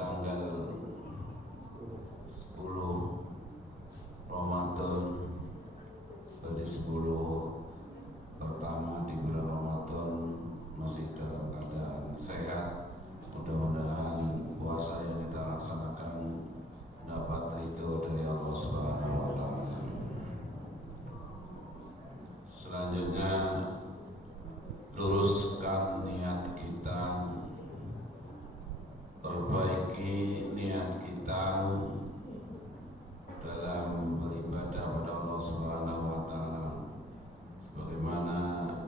tanggal 10 Ramadan, dari 10 pertama di bulan Ramadan masih dalam keadaan sehat. Mudah-mudahan puasa yang kita laksanakan dapat ridho dari Allah Subhanahu wa Ta'ala. Selanjutnya, luruskan niat kita, perbaiki niat kita dalam beribadah pada Allah Subhanahu wa Ta'ala, sebagaimana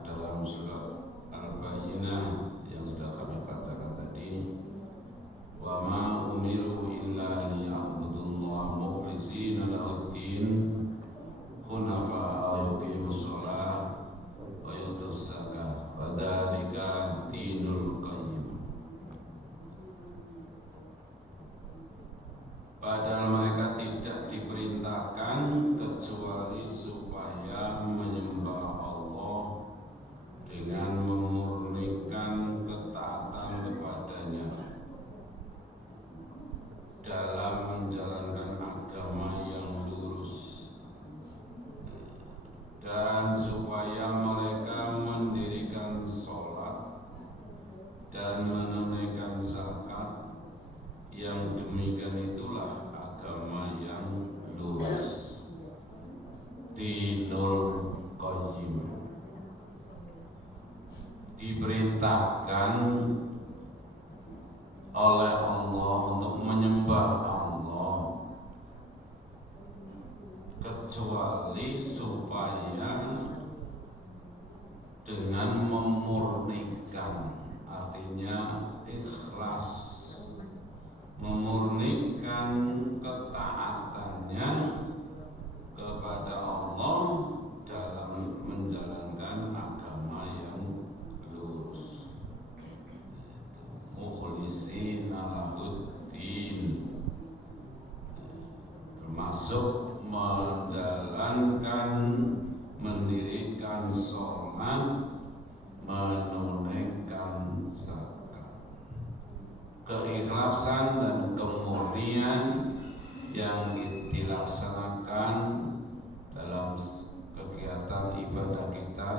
dalam surat Al-Bayyinah yang sudah kami bacakan tadi, wa ma umiru illa liya'budullaha mukhlishina lahud-din hunafa'a yuqimus shalah wa yutuz zakah wa dzalika dinul qayyim. Padahal mereka tidak diperintahkan kecuali supaya menyembah Allah dengan memurnikan ketaatan kepadanya dalam menjalankan agama yang lurus, dan supaya mereka mendirikan sholat dan menunaikan zakat. Yang demikian itulah agama yang lurus, dinul qayyim. Diperintahkan oleh Allah untuk menyembah Allah, kecuali supaya dengan memurnikan, artinya ikhlas, memurnikan ketaatannya kepada Allah dalam menjalankan agama yang lurus, mukhlishina lahud-din, termasuk menjalankan, mendirikan sholat, menunaikan zakat. Keikhlasan dan kemurnian yang dilaksanakan dalam kegiatan ibadah kita,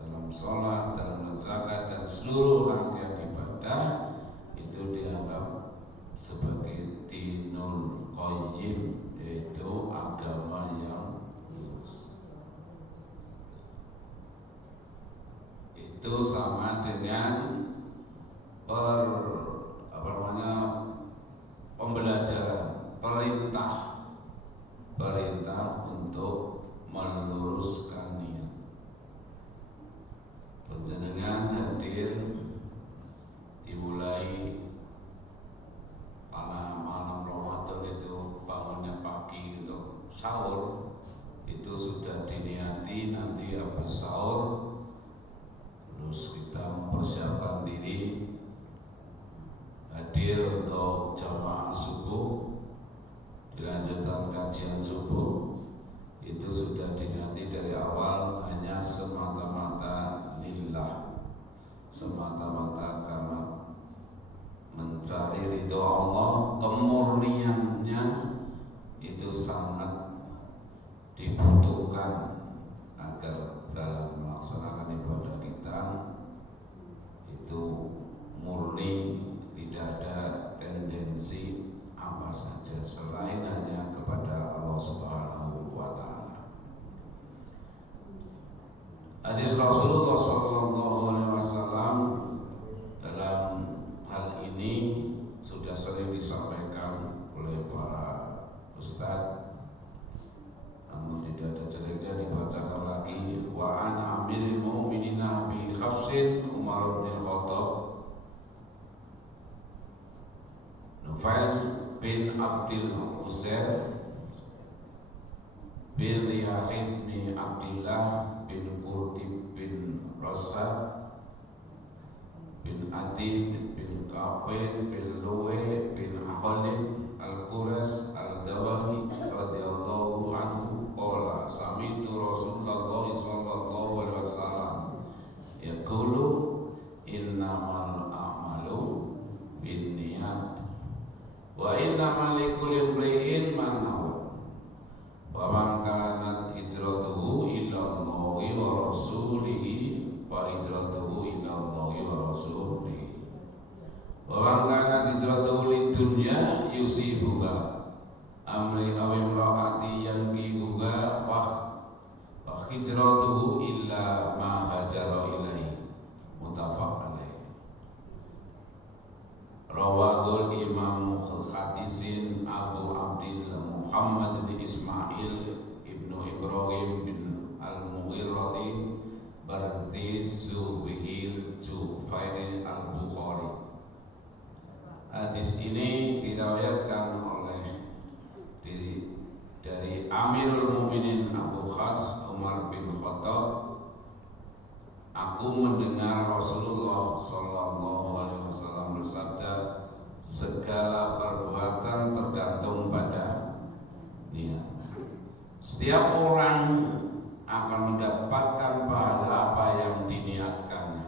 dalam sholat, dalam zakat, dan seluruh rangkaian ibadah, itu dianggap sebagai dinul qayyim, yaitu agama yang lurus. Itu sama dengan pembelajaran, perintah untuk meluruskan niat. Panjenengan hadir dimulai malam Ramadan itu, bangunnya pagi untuk sahur, itu sudah diniati nanti habis sahur, terus kita mempersiapkan diri hadir untuk jamaah subuh, dilanjutkan kajian subuh. Itu sudah dinanti dari awal, hanya semata-mata lillah, semata-mata karena mencari ridho Allah. Kemurniannya itu sangat dibutuhkan agar dalam melaksanakan ibadah kita itu murni, tidak ada tendensi apa saja selain hanya kepada Allah Subhanahu wa Ta'ala. Hadis Rasulullah SAW dalam hal ini sudah sering disampaikan oleh para ustadz, namun tidak ada jeleknya dibacakan lagi. Wa an amiril mu'minin Abi Hafsin Umar bin Khattab Nufail bin Abdul Uzair bin Riyahid bin Abdillah bin Qurtib bin Rasad bin Adid bin Kafir bin Luwe bin Khalid Al-Quras Al-Dawahi radhiyallahu anhu qala sami'tu Rasulullah sallallahu alaihi wasallam yaqulu innamal a'malu binniyat Wa inna likulli imri'in ma nawa. Wa man kanat hijratuhu ila Allahi wa rasulihi fa hijratuhu ila Allahi wa rasulihi. Wa man kanat hijratuhu lidunya yusibuha amri aw imraati yankihuha fa hijratuhu illa ma hajara ilaihi. Muttafaq alaih. Rawahul Imam Muhaddisin Abu Abdillah Muhammad bin Ismail ibnu Ibrahim bin Al-Mughirati Barzizu bihil Jufairi Al-Bukhari. Hadis ini diriwayatkan oleh dari Amirul Mukminin Abu Khas Umar bin Khattab. Aku mendengar Rasulullah Sallallahu Alaihi Wasallam bersabda, segala perbuatan tergantung pada niat. Setiap orang akan mendapatkan pahala apa yang diniatkannya.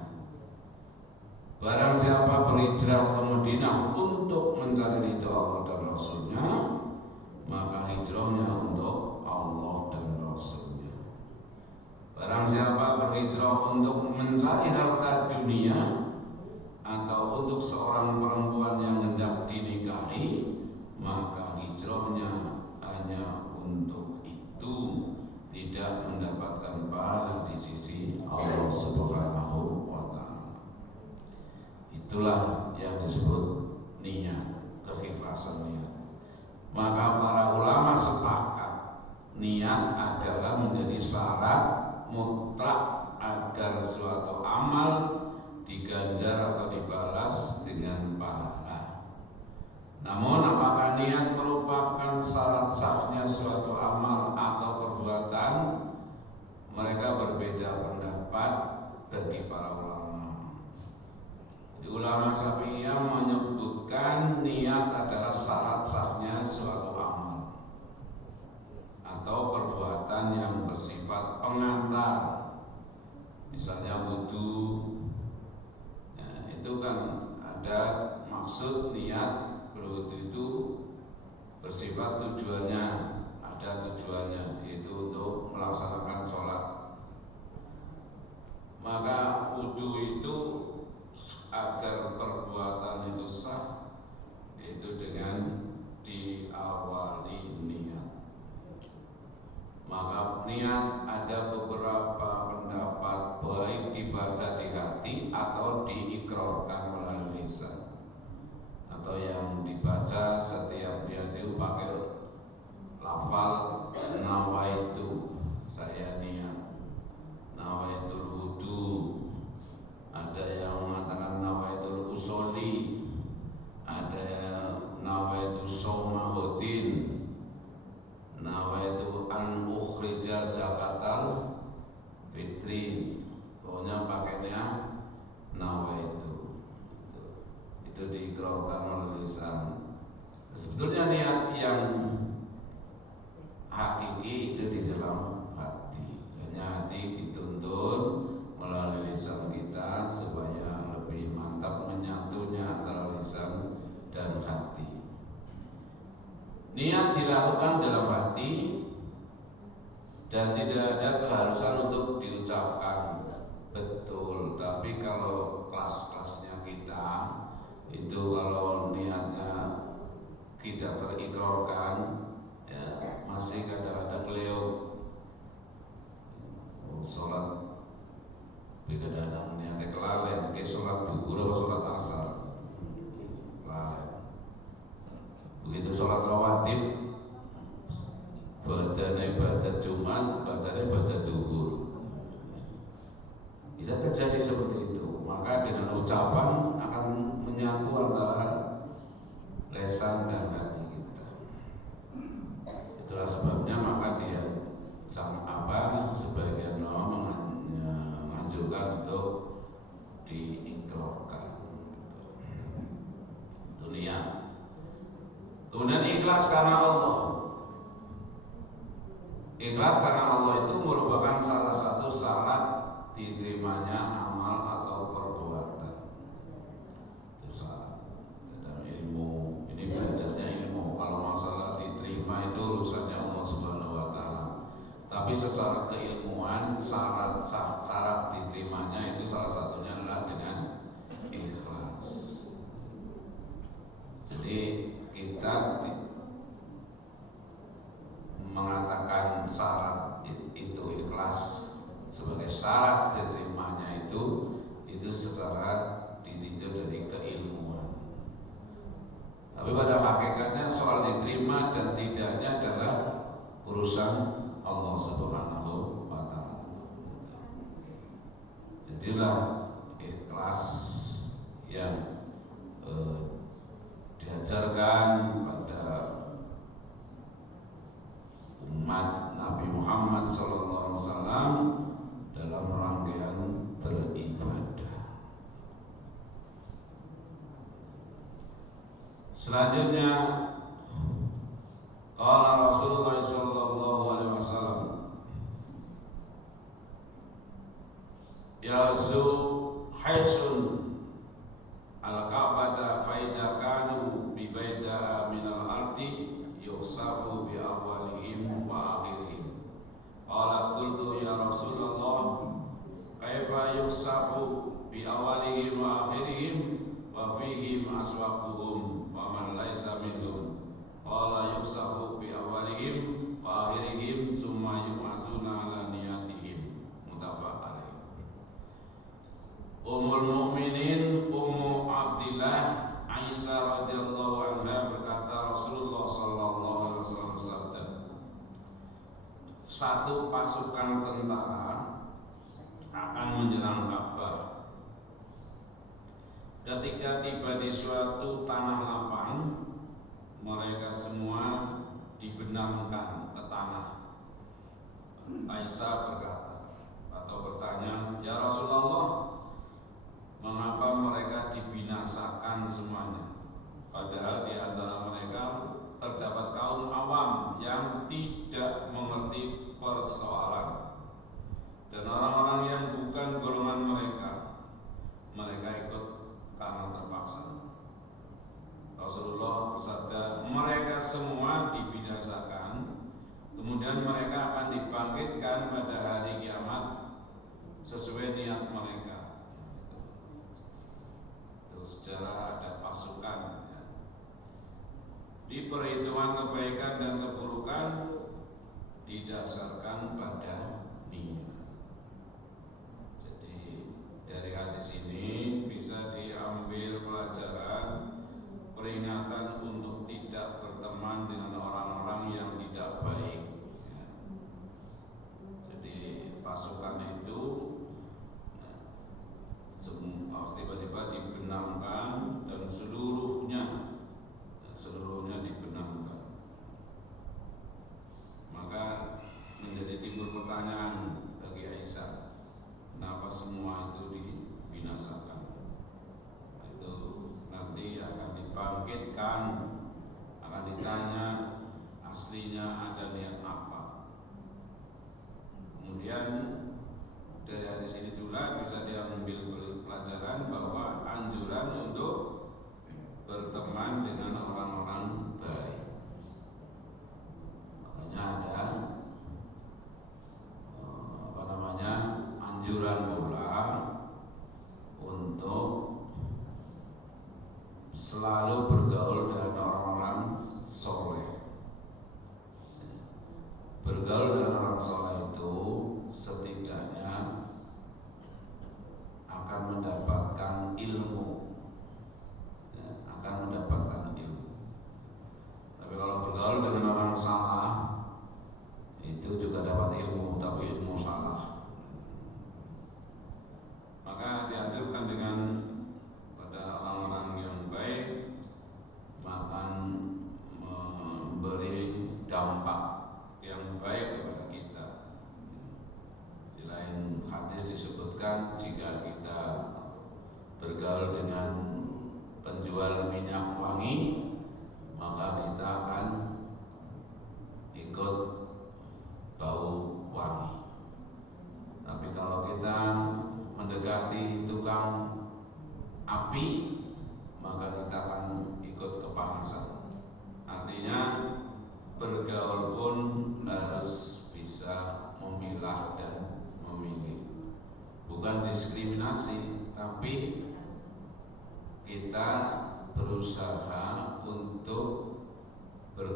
Barang siapa berhijrah ke Madinah untuk mencari ridho Allah dan Rasulnya, maka hijrahnya untuk Allah dan Rasulnya. Barang siapa berhijrah untuk mencari harta dunia atau untuk seorang perempuan yang hendak dinikahi, maka hijrahnya hanya untuk itu, tidak mendapatkan pahala di sisi Allah Subhanahu wa Ta'ala. Itulah yang disebut niat, keikhlasan niat. Maka para ulama sepakat niat adalah menjadi syarat mutlak agar suatu amal diganjar atau dibalas dengan pahala. Namun apakah niat merupakan syarat sahnya suatu amal atau perbuatan? Mereka berbeda pendapat bagi para ulama. Ulama Syafi'iyah menyebutkan niat adalah syarat sahnya suatu amal atau perbuatan yang bersifat pengantar, misalnya wudu, ya, itu kan ada maksud niat berwudu itu bersifat tujuannya, ada tujuannya yaitu untuk melaksanakan sholat. Maka wudu itu agar perbuatan itu sah, yaitu dengan diawali niat. Maka niat ada beberapa pendapat, baik dibaca di hati atau diikrarkan melalui lisan, atau yang dibaca setiap dia itu pakai lafal nawaitu, saya niat, nawaitul wudu. Ada yang mengatakan nawaitul usoli, ada yang nawaitu somahudin, nawaitu an ukhrija zakatal fitri. Pokoknya pakainya nawaitu. Itu diikrarkan oleh lisan. Sebetulnya niat yang hakiki itu di dalam hati. Hanya hati dituntun melalui lisan kita supaya lebih mantap menyatunya antara lisan dan hati. Niat dilakukan dalam hati dan tidak ada keharusan untuk diucapkan betul. Tapi kalau kelas-kelasnya kita itu, kalau niatnya kita terikrarkan, ya, masih kadang-kadang beliau sholat kadang-kadang niatnya kelalen, kayak sholat duhur atau sholat asar kelalen. Begitu sholat rawatib, badanya ibadah Jumat, bacanya ibadah duhur. Bisa terjadi seperti itu. Maka dengan ucapan akan menyatu antara lisan dan hati kita. Itulah sebabnya maka dia sebagian ulama menganjurkan untuk diikrarkan. Itu niat. Kemudian ikhlas karena Allah. Ikhlas karena Allah itu merupakan salah satu syarat diterimanya amal atau perbuatan. Itu syarat. Dalam ilmu ini belajarnya dengan syarat diterimanya itu salah satunya adalah dengan ikhlas. Jadi kita mengatakan syarat itu ikhlas sebagai syarat diterimanya itu secara ditinjau dari keilmuan. Tapi pada hakikatnya soal diterima dan tidaknya adalah urusan Allah Subhanahu wa Ta'ala. Jadilah ikhlas yang diajarkan pada umat Nabi Muhammad SAW dalam rangkaian beribadah. Selanjutnya, qala Rasulullah sallallahu alaihi wasallam, yazu haisun al-Ka'bata fa idza kanu bi baida min al-ardi yusafu bi awwalihim wa akhirihim. Qala qultu ya Rasulullah, kaifa yusafu bi awwalihim wa akhirihim wa fihim aswaquhum wa man laisa minhum. Qala yusafu bi awwalihim wa akhirihim summa yu'asuna ala niyatihim. Muttafaq alaih. Ummul Mukminin Ummu Abdillah Aisyah radhiyallahu anha berkata, Rasulullah sallallahu alaihi wasallam bersabda, satu pasukan tentara akan menyerang Ka'bah. Ketika tiba di suatu tanah lapang, mereka semua dibenamkan ke tanah. Aisyah berkata atau bertanya, ya Rasulullah, mengapa mereka dibinasakan semuanya? Padahal di antara mereka terdapat kaum awam yang tidak mengerti persoalan, dan orang-orang yang bukan golongan mereka ikut karena terpaksa. Rasulullah bersabda, mereka semua dibinasakan, kemudian mereka akan dibangkitkan pada hari kiamat sesuai niat mereka. Terus sejarah ada pasukan ya. Di perhitungan kebaikan dan keburukan didasarkan pada niat. Jadi dari hadis ini bisa diambil pelajaran peringatan untuk tidak berteman dengan orang-orang yang tidak baik ya. Jadi pasukan itu tiba-tiba dibenamkan dan seluruhnya dibenamkan. Maka menjadi timbul pertanyaan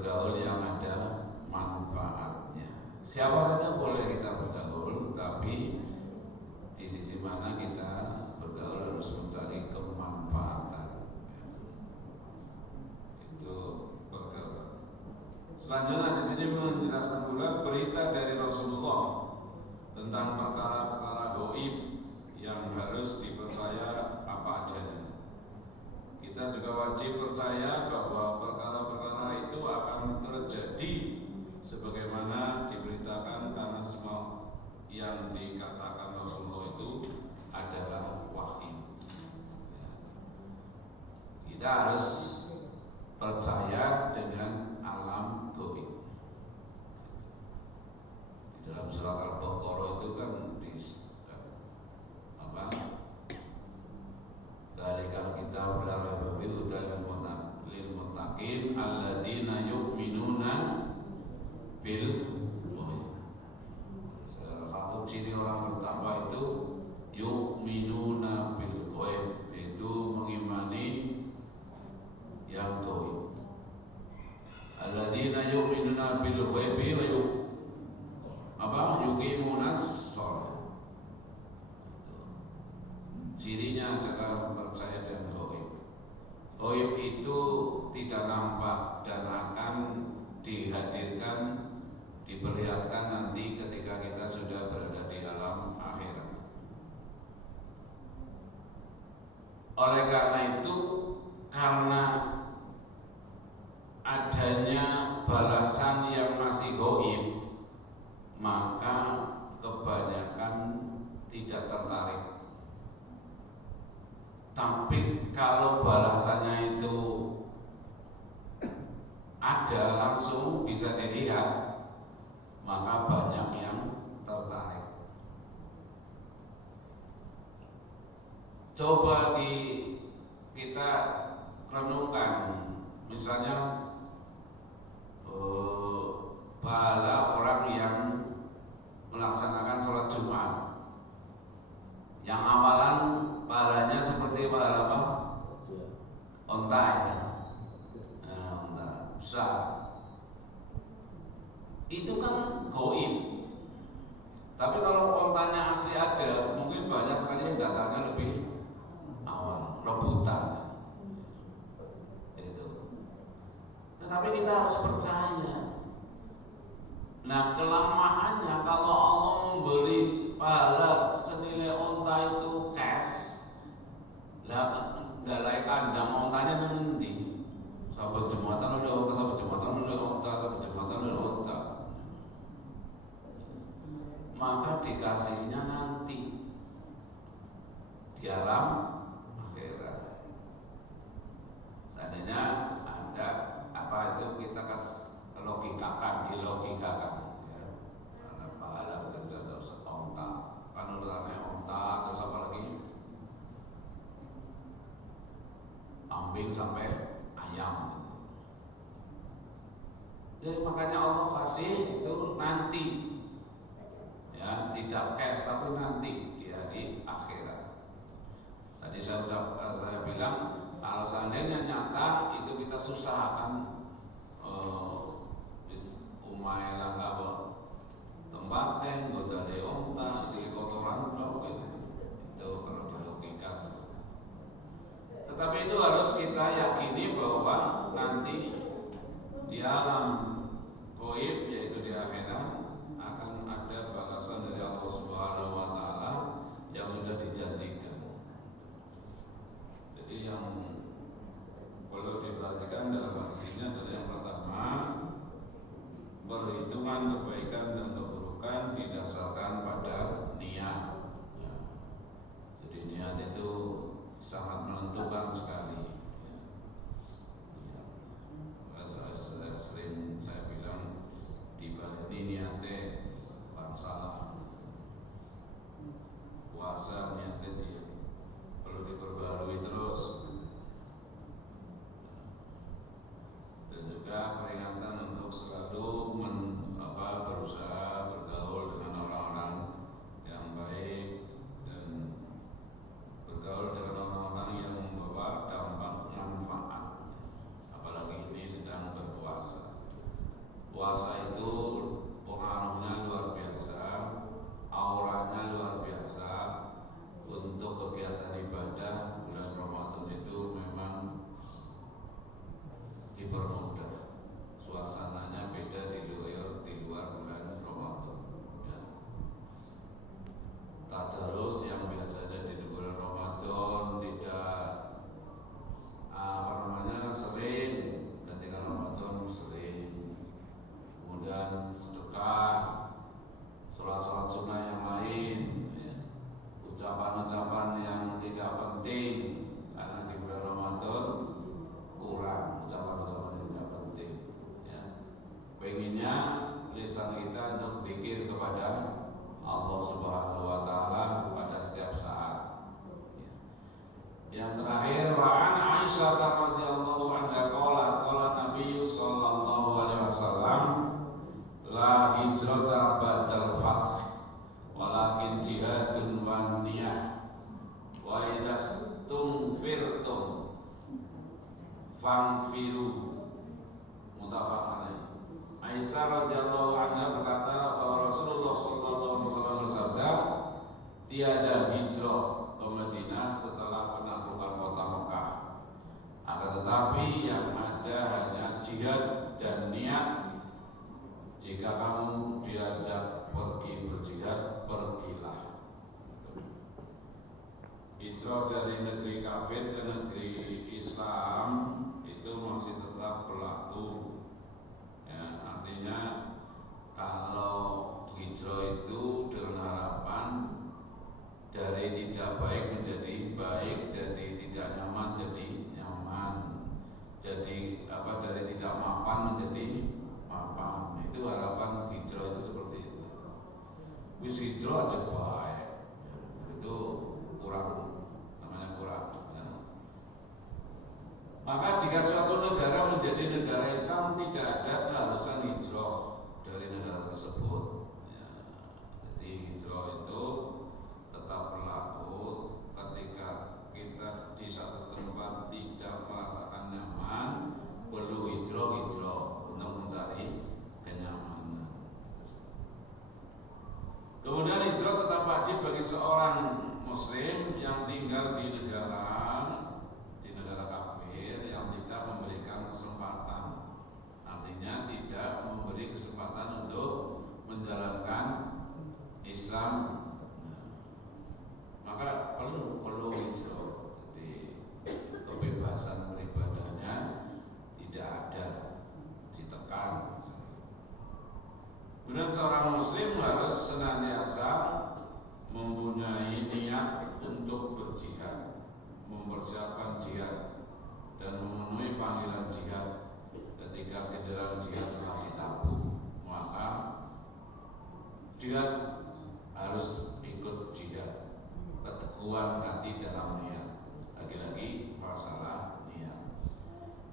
bergaul yang ada manfaatnya. Siapa saja boleh kita bergaul, tapi di sisi mana kita bergaul harus mencari kemanfaatan. Itu bergaul. Selanjutnya di sini menjelaskan pula berita dari Rasulullah tentang perkara-perkara gaib yang harus dipercaya apa adanya. Kita juga wajib percaya bahwa perkara-perkara itu akan terjadi sebagaimana diberitakan, karena semua yang dikatakan Rasulullah itu adalah wahyu. Kita harus percaya dengan alam gaib. Di dalam surat Al-Baqarah itu kan Dzalikal kitab la raiba fihi hudal lil muttaqin alladzina yu'minuna bil ghaib. Salah satu ciri orang bertakwa itu yu'minuna bil ghaib, yaitu mengimani yang gaib. Alladzina yu'minuna bil ghaibi wa yuqimunas shalah. Cirinya adalah percaya dengan gaib. Gaib itu tidak nampak dan akan dihadirkan, diperlihatkan nanti ketika kita sudah berada di alam akhirat. Oleh karena itu, karena adanya balasan yang masih gaib, maka kebanyakan tidak tertarik. Tapi kalau balasannya itu ada langsung bisa dilihat, maka banyak yang tertarik. Coba kita renungkan, misalnya pahala orang yang melaksanakan sholat Jumat, yang amalan pahalanya seperti pahala apa? Onta ya. Onta besar. Itu kan gaib. Tapi kalau ontanya asli ada, mungkin banyak sekali yang datangnya lebih awal, rebutan. Itu. Tetapi kita harus percaya. Nah, kelemahannya kalau Allah memberi pahala senilai onta itu cash, lah dalai kandang ontanya nanti sahabat jumatan udah onta, sahabat jumatan udah onta, sahabat jumatan udah onta, maka dikasihnya nanti di alam akhirat. Seandainya ada apa itu kita kan dilogikakan ya. Ada pahala terus onta, kan urutannya onta, terus apa lagi? Kambing sampai ayam. Jadi makanya Allah kasih itu nanti, ya tidak cash tapi nanti di hari akhirat. Tadi saya bilang kalau seandainya nyata itu kita susah akan umai langkah tempaten godale onta isi kotoran gitu. Itu kalau dilogika. Tetapi itu harus kita yakini bahwa nanti di alam gaib, yaitu di akhirat, akan ada balasan dari Allah Subhanahu wa taala yang sudah dijanjikan. Jadi yang perlu diperhatikan dalam hadis ini adalah yang pertama, perhitungan kebaikan dan keburukan didasarkan pada niat. Ya. Jadi niat itu sangat menentukan sekali. Ya. Sering saya bilang di balik ini niatnya salah. Puasa niatnya dia perlu diperbarui terus. Dan juga peringatan untuk selalu berusaha bergaul dengan orang-orang yang baik dan bergaul dengan orang-orang yang membawa dampak manfaat. Apalagi ini sedang berpuasa. Subhanahu wa taala pada setiap saat. Yang terakhir, wa an Aisyah radhiyallahu anha qala Nabi sallallahu alaihi wasallam la hijrata ba'dal fath walakin jihadun wan niyah wa idza tunfirtum fanfiru. Muttafaq alaih. Aisyah radhiyallahu anha berkata bahwa Rasulullah sallallahu alaihi wasallam bersabda, tiada hijrah ke Madinah setelah penaklukan kota Mekah. Akan tetapi yang ada hanya jihad dan niat. Jika kamu diajak pergi berjihad, pergilah. Hijrah dari negeri kafir ke negeri Islam itu masih tetap berlaku. Ya, artinya kalau hijrah itu dengan harapan dari tidak baik menjadi baik, dari tidak nyaman jadi nyaman, jadi dari tidak mapan menjadi mapan. Itu harapan hijrah itu seperti itu. Wis hijrah aja baik, itu kurang, namanya kurang. Maka jika suatu negara menjadi negara Islam, tidak ada keharusan hijrah dari negara tersebut. Ya, jadi hijrah itu tetap berlaku ketika kita di satu tempat tidak merasakan nyaman, perlu hijrah untuk mencari kenyamanan. Kemudian hijrah tetap wajib bagi seorang muslim yang tinggal di negara kafir yang tidak memberikan kesempatan, artinya tidak memberi kesempatan untuk menjalankan Islam, maka perlu hijrah. Jadi kebebasan beribadahnya tidak ada, ditekan. Kemudian seorang muslim harus senantiasa mempunyai niat untuk berjihad, mempersiapkan jihad dan memenuhi panggilan jihad. Ketika genderang jihad telah ditabuh, maka jihad harus ikut jihad. Keteguhan hati dalam niat, lagi-lagi masalah niat.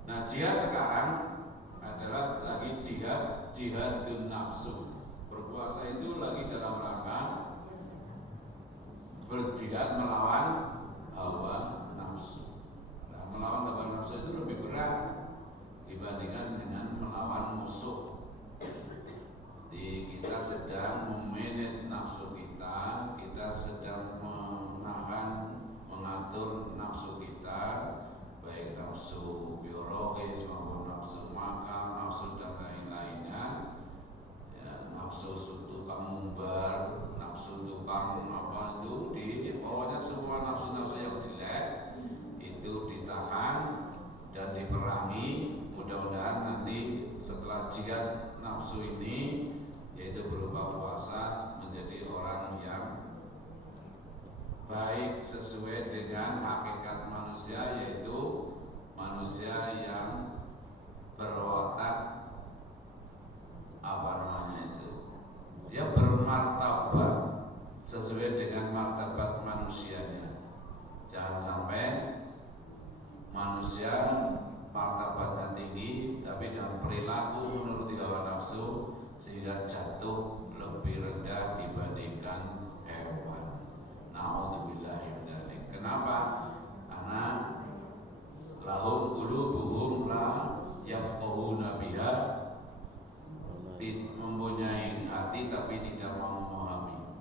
Nah, jihad sekarang adalah lagi jihadun nafsu. Berpuasa itu lagi dalam rangka berjihad melawan hawa nafsu. Melawan hawa nafsu itu lebih berat dibandingkan dengan melawan musuh. Jadi kita sedang memanage nafsu kita, kita sedang mengatur nafsu kita, baik nafsu biologis maupun nafsu makan, nafsu dan lain-lainnya. Ya, nafsu tukang mumbar, nafsu tukang apa itu, pokoknya semua nafsu-nafsu yang jelek itu ditahan dan diperangi. Mudah-mudahan nanti setelah jihad nafsu ini, yaitu berupa puasa, menjadi orang yang baik sesuai dengan hakikat manusia, yaitu manusia yang berwatak dia bermartabat sesuai dengan martabat manusianya. Jangan sampai manusia martabatnya tinggi tapi dengan perilaku menurut hawa nafsu sehingga jatuh lebih rendah dibandingkan hewan. Na'udzubillahi min dzalik. Kenapa? Karena lahum qulubuhum la yafqahuna biha, mempunyai hati tapi tidak mau memahami.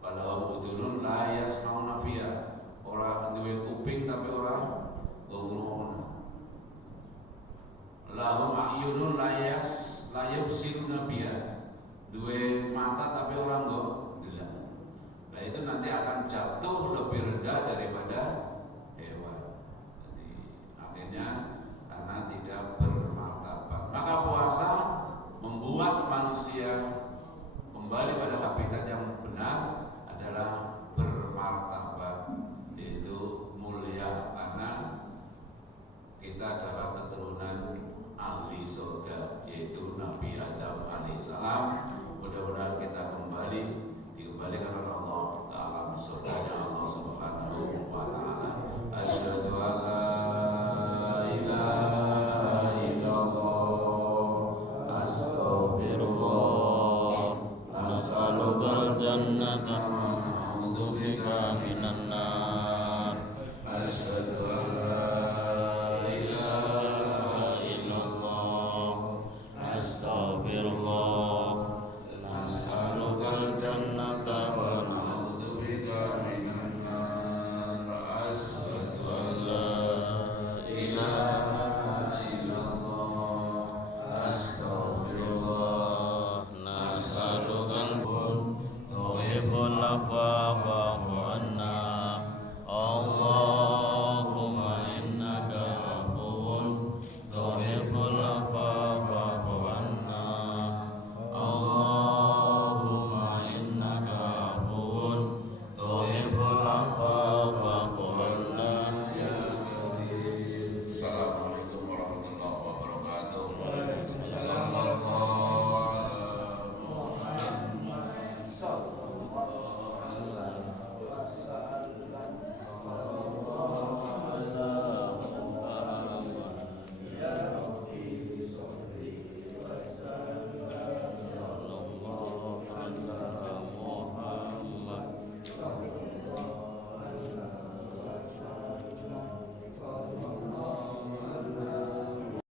Walahum udhunun la yasmauna fiha, ora duwe kuping tapi ora ngrungokno. Lahum a'yunun la yubsiruna biha, duwe mata tapi ora ndelok. Nah itu nanti akan jatuh lebih rendah daripada hewan. Jadi akhirnya karena tidak bermartabat. Maka puasa membuat manusia kembali pada habitat yang benar adalah bermartabat, yaitu mulia, karena kita adalah keturunan ahli surga, yaitu Nabi Adam alaihissalam. Mudah-mudahan kita kembali kembalikan kepada Allah ke alam surga Allah Subhanahu wa taala. Asyhadu